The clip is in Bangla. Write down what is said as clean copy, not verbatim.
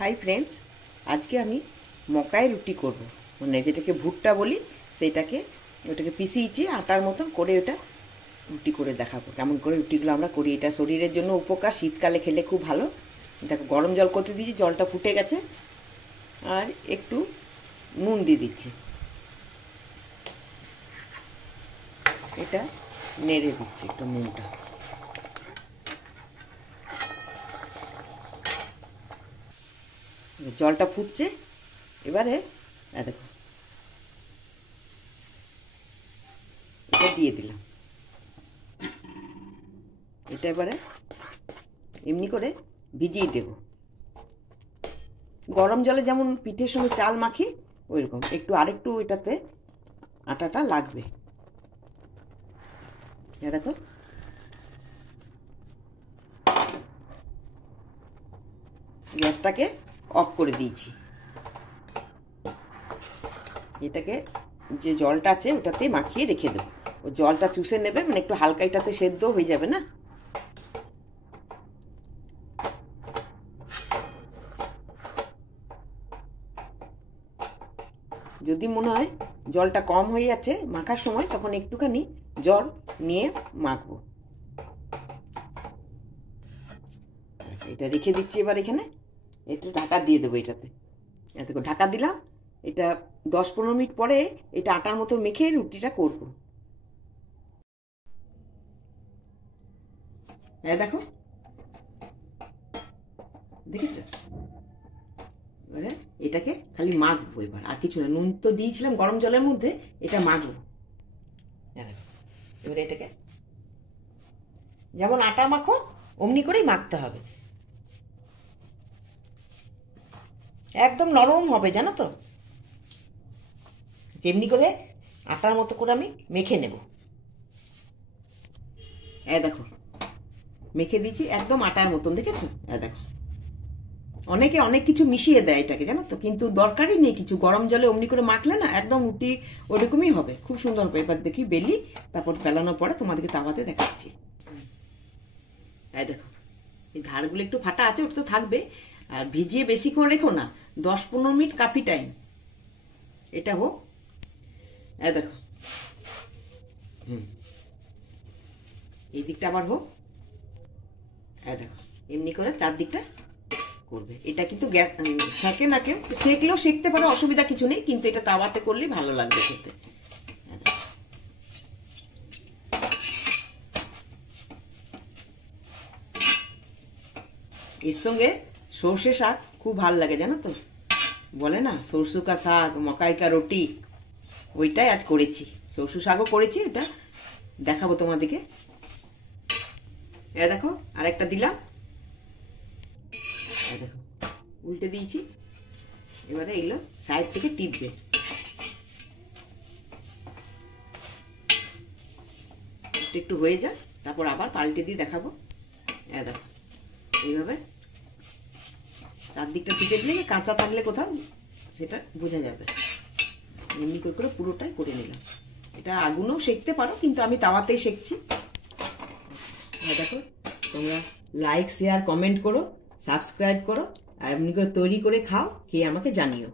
হাই ফ্রেন্ডস, আজকে আমি মকাই রুটি করব। মানে যেটাকে ভুট্টা বলি, ওটাকে পিষিয়েছি আটার মতন করে ওটা রুটি করে দেখাবো কেমন করে রুটিগুলো আমরা করি। এটা শরীরের জন্য উপকার, শীতকালে খেলে খুব ভালো। দেখো গরম জল করতে দিয়েছি, জলটা ফুটে গেছে, আর একটু নুন দিয়ে দিচ্ছি। এটা নেড়ে দিচ্ছি একটু নুনটা। জলটা ফুটছে, এবারে দেখো এটা দিয়ে দিলাম। এটা এবারে এমনি করে ভিজিয়ে দেব। গরম জলে যেমন পিঠের সঙ্গে চাল মাখি, ওইরকম একটু আরেকটু এটাতে আটাটা লাগবে। দেখো গ্যাসটাকে অফ করে দিয়েছি। এটাকে যে জলটা আছে ওটাতে মাখিয়ে রেখে দেবো। ও জলটা চুষে নেবে, মানে একটু হালকা এটাতে সেদ্ধ হয়ে যাবে না। যদি মনে হয় জলটা কম হয়ে যাচ্ছে মাখার সময়, তখন একটুখানি জল নিয়ে মাখবো। এটা রেখে দিচ্ছি। এবার এখানে একটু ঢাকা দিয়ে দেবো এটাতে। দেখো ঢাকা দিলাম। এটা 10-15 মিনিট পরে এটা আটার মতো মেখে রুটিটা করব। দেখো দেখেছ? এবারে এটাকে খালি মাখবো, এবার আর কিছু না। নুন তো দিয়েছিলাম গরম জলের মধ্যে, এটা মাখবো। দেখো এবারে এটাকে যেমন আটা মাখো অমনি করেই মাখতে হবে। একদম নরম হবে, জানো তো। যেমনি করে আটার মতো করে আমি মেখে নেব। দেখো মেখে দিয়েছি একদম আটার মতন, দেখেছো? দেখো অনেকে অনেক কিছু মিশিয়ে দেয় এটাকে, জানো তো, কিন্তু দরকারই নেই কিছু। গরম জলে অমনি করে মাখলে না একদম রুটি ওরকমই হবে, খুব সুন্দর হবে। এবার দেখি বেলি, তারপর বেলানোর পরে তোমাদেরকে তাওয়াতে দেখাচ্ছি। দেখো এই ধারগুলো একটু ফাটা আছে, ওটা তো থাকবে। আর ভিজিয়ে বেশি করে রেখো না, 10-15 মিনিট কাফি টাইম এটা হোক। দেখো এই দিকটা আবার হোক। দেখো এমনি করে চারদিকটা করবে। এটা কিন্তু গ্যাস থাকে না, কেউ সেকলেও শিখতে পারো, অসুবিধা কিছু নেই, কিন্তু এটা তাওয়াতে করলেই ভালো লাগবে খেতে। এর সঙ্গে সর্ষে শাক খুব ভালো লাগে, জানো তো। বলে না সরষু কা শাক মকাই কা রুটি, ওইটাই আজ করেছি। সরষু শাকও করেছি, এটা দেখাবো তোমাদেরকে। দেখো আরেকটা দিলাম। দেখো উল্টে দিয়েছি। এবারে এগুলো সাইড থেকে টিপবে। একটু হয়ে যায়, তারপর আবার পাল্টে দিয়ে দেখাবো। দেখো এইভাবে চারদিকটা টিপে দিলে কাঁচা থাকলে কোথাও সেটা বোঝা যাবে। এমনি করে পুরোটাই করে নিলাম। এটা আগুনেও সেঁকতে পারো, কিন্তু আমি তাওয়াতেই সেঁকছি। দেখো তোমরা লাইক, শেয়ার, কমেন্ট করো, সাবস্ক্রাইব করো, আর এমনি করে তৈরি করে খাও, খেয়ে আমাকে জানিও।